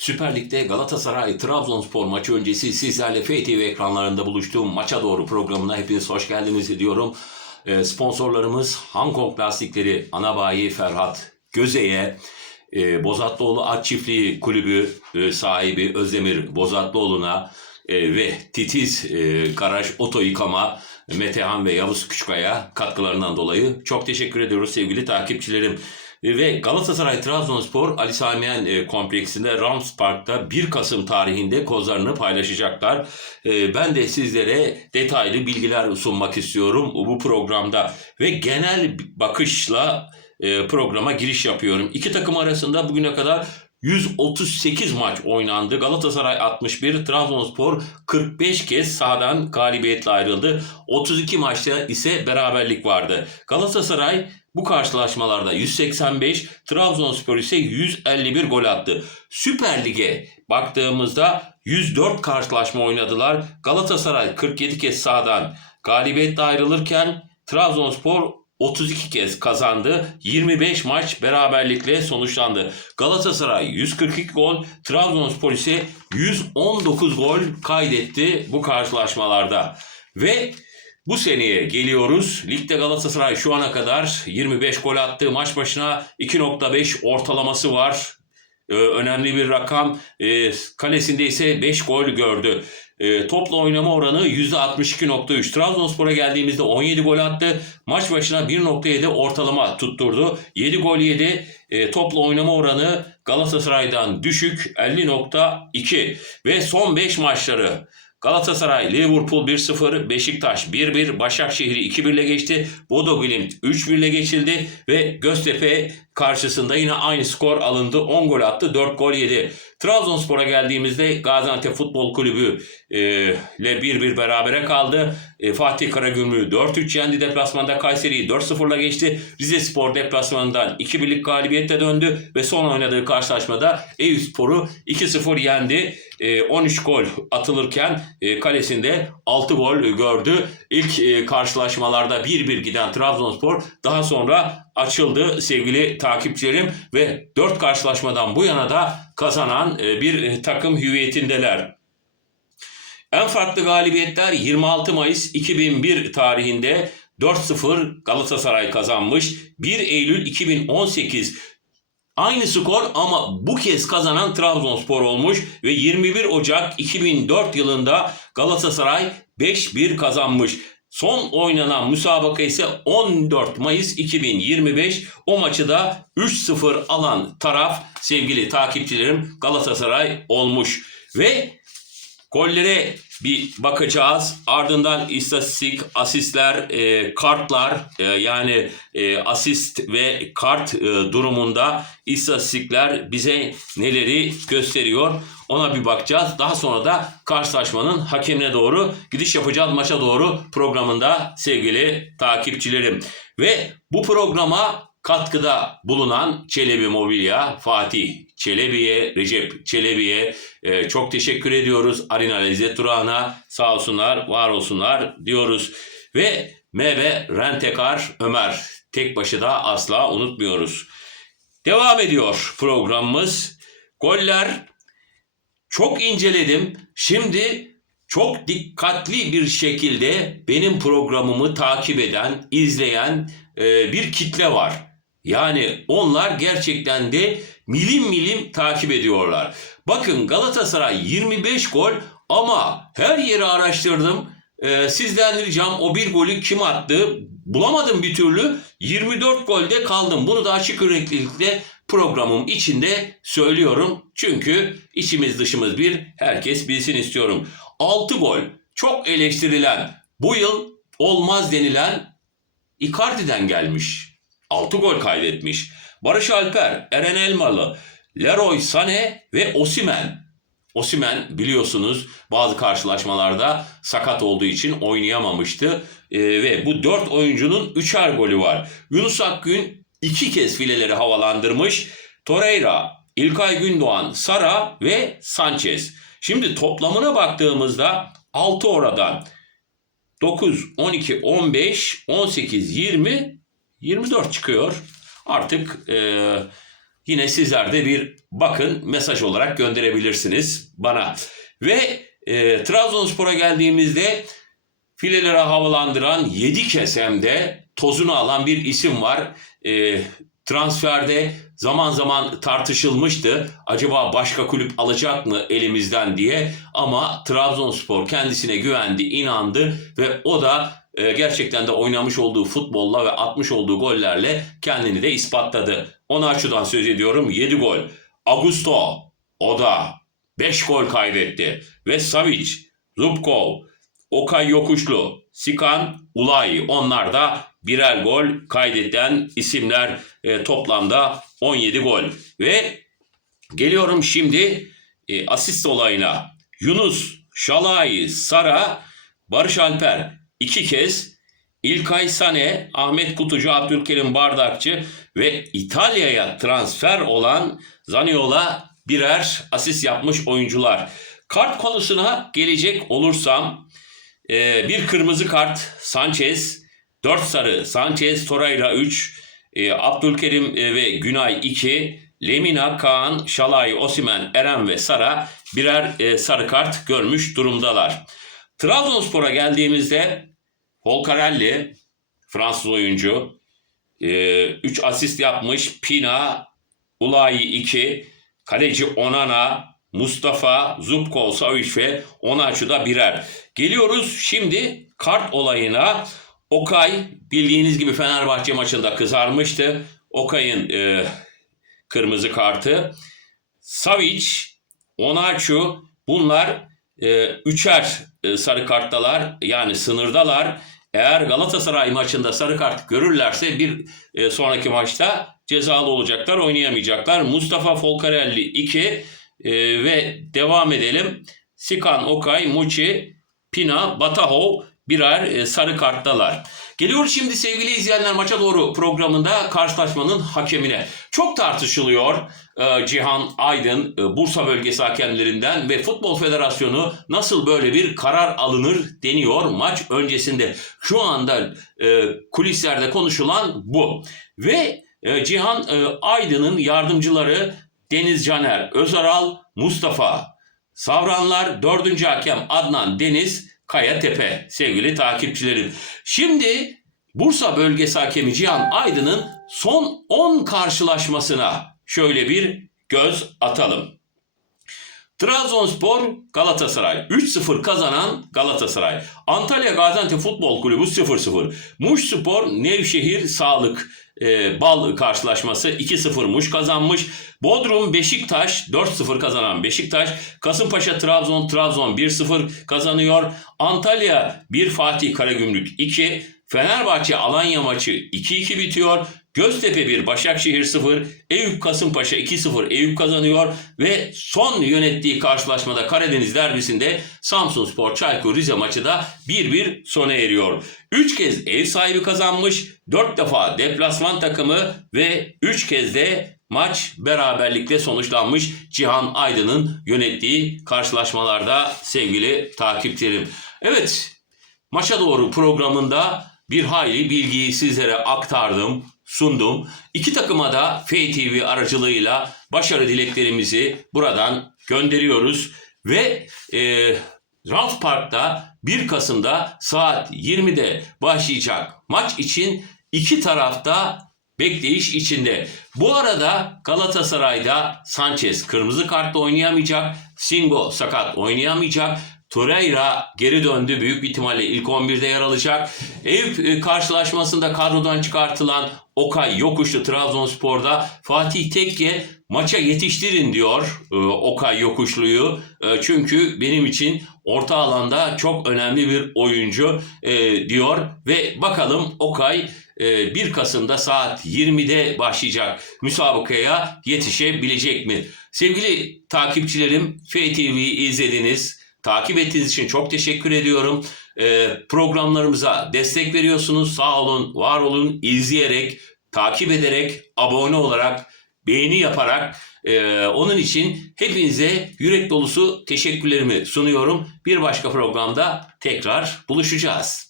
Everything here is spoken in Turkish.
Süper Lig'de Galatasaray Trabzonspor maçı öncesi sizlerle FTV ekranlarında buluştuğum maça doğru programına hepiniz hoş geldiniz diyorum. Ee, sponsorlarımız Hankook Lastikleri Anabayi Ferhat Göze'ye, e, Bozatlıoğlu At Çiftliği Kulübü e, sahibi Özdemir Bozatlıoğlu'na e, ve Titiz Garaj Oto Yıkama Metehan ve Yavuz Küçükaya katkılarından dolayı çok teşekkür ediyoruz sevgili takipçilerim. E, Ve Galatasaray Trabzonspor Ali Samiyen e, kompleksinde Rams Park'ta 1 Kasım tarihinde kozlarını paylaşacaklar. E, Ben de sizlere detaylı bilgiler sunmak istiyorum bu programda ve genel bakışla programa giriş yapıyorum. İki takım arasında bugüne kadar 138 maç oynandı. Galatasaray 61, Trabzonspor 45 kez sahadan galibiyetle ayrıldı. 32 maçta ise beraberlik vardı. Galatasaray bu karşılaşmalarda 185, Trabzonspor ise 151 gol attı. Süper Lig'e baktığımızda 104 karşılaşma oynadılar. Galatasaray 47 kez sahadan galibiyetle ayrılırken Trabzonspor 32 kez kazandı. 25 maç beraberlikle sonuçlandı. Galatasaray 142 gol, Trabzonspor ise 119 gol kaydetti bu karşılaşmalarda. Ve bu seneye geliyoruz. Ligde Galatasaray şu ana kadar 25 gol attı. Maç başına 2.5 ortalaması var. Ee, önemli bir rakam. Ee, kalesinde ise 5 gol gördü. Ee, topla oynama oranı %62.3. Trabzonspor'a geldiğimizde 17 gol attı. Maç başına 1.7 ortalama tutturdu. 7 gol yedi. Ee, topla oynama oranı Galatasaray'dan düşük 50.2. Ve son 5 maçları Galatasaray, Liverpool 1-0, Beşiktaş 1-1, Başakşehir'i 2-1 ile geçti. Bodo Glimt 3-1 ile geçildi ve Göztepe karşısında yine aynı skor alındı. 10 gol attı, 4 gol yedi. Trabzonspor'a geldiğimizde Gaziantep Futbol Kulübü e, ile 1-1 berabere kaldı. E, Fatih Karagümrük'ü 4-3 yendi deplasmanda Kayseri'yi 4-0'la geçti. Rize Spor deplasmanından 2-1'lik galibiyetle döndü ve son oynadığı karşılaşmada Eyüpspor'u 2-0 yendi. E, 13 gol atılırken e, kalesinde 6 gol gördü. İlk e, karşılaşmalarda 1-1 giden Trabzonspor daha sonra açıldı sevgili takipçilerim ve 4 karşılaşmadan bu yana da kazanan e, bir takım hüviyetindeler. En farklı galibiyetler 26 Mayıs 2001 tarihinde 4-0 Galatasaray kazanmış. 1 Eylül 2018 aynı skor ama bu kez kazanan Trabzonspor olmuş ve 21 Ocak 2004 yılında Galatasaray 5-1 kazanmış. Son oynanan müsabaka ise 14 Mayıs 2025. O maçı da 3-0 alan taraf sevgili takipçilerim Galatasaray olmuş. Ve Gollere bir bakacağız. Ardından istatistik, asistler, e, kartlar e, yani e, asist ve kart e, durumunda istatistikler bize neleri gösteriyor ona bir bakacağız. Daha sonra da karşılaşmanın hakemine doğru gidiş yapacağız maça doğru programında sevgili takipçilerim. Ve bu programa katkıda bulunan Çelebi Mobilya, Fatih Çelebi'ye, Recep Çelebi'ye e, çok teşekkür ediyoruz. Arina Lezzet Durağı'na sağ olsunlar, var olsunlar diyoruz. Ve MB Rentekar Ömer tek başı da asla unutmuyoruz. Devam ediyor programımız. Goller çok inceledim. Şimdi çok dikkatli bir şekilde benim programımı takip eden, izleyen e, bir kitle var. Yani onlar gerçekten de milim milim takip ediyorlar. Bakın Galatasaray 25 gol ama her yeri araştırdım. Ee, sizden ricam o bir golü kim attı? Bulamadım bir türlü. 24 golde kaldım. Bunu da açık yüreklilikle programım içinde söylüyorum. Çünkü içimiz dışımız bir. Herkes bilsin istiyorum. 6 gol çok eleştirilen bu yıl olmaz denilen Icardi'den gelmiş. 6 gol kaydetmiş. Barış Alper, Eren Elmalı, Leroy Sané ve Osimen. Osimen biliyorsunuz bazı karşılaşmalarda sakat olduğu için oynayamamıştı. Ee, ve bu 4 oyuncunun 3'er golü var. Yunus Akgün 2 kez fileleri havalandırmış. Torreira, İlkay Gündoğan, Sara ve Sanchez. Şimdi toplamına baktığımızda 6 oradan 9, 12, 15, 18, 20, 24 çıkıyor. Artık e, yine sizler de bir bakın mesaj olarak gönderebilirsiniz bana. Ve e, Trabzonspor'a geldiğimizde filelere havalandıran 7 kesemde tozunu alan bir isim var. E, transferde zaman zaman tartışılmıştı. Acaba başka kulüp alacak mı elimizden diye ama Trabzonspor kendisine güvendi, inandı ve o da e, gerçekten de oynamış olduğu futbolla ve atmış olduğu gollerle kendini de ispatladı. Onaçu'dan söz ediyorum 7 gol. Augusto o da 5 gol kaydetti. Ve Savic, Zubkov, Okay Yokuşlu, Sikan, Ulay onlar da birer gol kaydeden isimler e, toplamda 17 gol. Ve geliyorum şimdi e, asist olayına. Yunus, Şalay, Sara, Barış Alper iki kez İlkay Sane, Ahmet Kutucu, Abdülkerim Bardakçı ve İtalya'ya transfer olan Zaniola birer asist yapmış oyuncular. Kart konusuna gelecek olursam e, bir kırmızı kart Sanchez, 4 sarı Sanchez, Torreira 3, e, Abdülkerim e, ve Günay 2, Lemina, Kaan, Şalay, Osimen, Eren ve Sara birer e, sarı kart görmüş durumdalar. Trabzonspor'a geldiğimizde Volcarelli, Fransız oyuncu, 3 asist yapmış. Pina, Ulayi 2, kaleci Onana, Mustafa, Zubkov, Savic ve Onaçu'da birer. Geliyoruz şimdi kart olayına. Okay bildiğiniz gibi Fenerbahçe maçında kızarmıştı. Okay'ın e, kırmızı kartı. Savic, Onaçu bunlar e, üçer e, sarı karttalar yani sınırdalar. Eğer Galatasaray maçında sarı kart görürlerse bir e, sonraki maçta cezalı olacaklar, oynayamayacaklar. Mustafa Folcarelli 2 e, ve devam edelim. Sikan Okay, Muçi, Pina, Batahov birer e, sarı karttalar. Geliyoruz şimdi sevgili izleyenler maça doğru programında karşılaşmanın hakemine. Çok tartışılıyor e, Cihan Aydın e, Bursa bölgesi hakemlerinden ve Futbol Federasyonu nasıl böyle bir karar alınır deniyor maç öncesinde. Şu anda kulislerde konuşulan bu. Ve Cihan Aydın'ın yardımcıları Deniz Caner, Özaral, Mustafa Savranlar, dördüncü hakem Adnan Deniz, Kaya Tepe sevgili takipçilerim. Şimdi Bursa bölgesi hakemi Cihan Aydın'ın son 10 karşılaşmasına şöyle bir göz atalım. Trabzonspor Galatasaray 3-0 kazanan Galatasaray. Antalya Gaziantep Futbol Kulübü 0-0. Muş Spor Nevşehir Sağlık e, Bal karşılaşması 2-0 Muş kazanmış. Bodrum Beşiktaş 4-0 kazanan Beşiktaş. Kasımpaşa Trabzon Trabzon 1-0 kazanıyor. Antalya 1 Fatih Karagümrük 2. Fenerbahçe Alanya maçı 2-2 bitiyor. Göztepe 1, Başakşehir 0, Eyüp Kasımpaşa 2-0 Eyüp kazanıyor ve son yönettiği karşılaşmada Karadeniz derbisinde Samsun Spor Çaykur Rize maçı da 1-1 sona eriyor. 3 kez ev sahibi kazanmış, 4 defa deplasman takımı ve 3 kez de maç beraberlikle sonuçlanmış Cihan Aydın'ın yönettiği karşılaşmalarda sevgili takipçilerim. Evet, maça doğru programında bir hayli bilgiyi sizlere aktardım, sundum. İki takıma da FTV aracılığıyla başarı dileklerimizi buradan gönderiyoruz. Ve e, Ralph Park'ta 1 Kasım'da saat 20'de başlayacak maç için iki tarafta bekleyiş içinde. Bu arada Galatasaray'da Sanchez kırmızı kartla oynayamayacak. Singo sakat oynayamayacak. Torreira geri döndü. Büyük ihtimalle ilk 11'de yer alacak. Eyüp e, karşılaşmasında kadrodan çıkartılan Okay Yokuşlu Trabzonspor'da Fatih Tekke maça yetiştirin diyor e, Okay Yokuşlu'yu. E, çünkü benim için orta alanda çok önemli bir oyuncu e, diyor. Ve bakalım Okay e, 1 Kasım'da saat 20'de başlayacak müsabakaya yetişebilecek mi? Sevgili takipçilerim FTV'yi izlediniz. Takip ettiğiniz için çok teşekkür ediyorum. Ee, programlarımıza destek veriyorsunuz. Sağ olun, var olun, izleyerek, takip ederek, abone olarak, beğeni yaparak. e, onun için hepinize yürek dolusu teşekkürlerimi sunuyorum. Bir başka programda tekrar buluşacağız.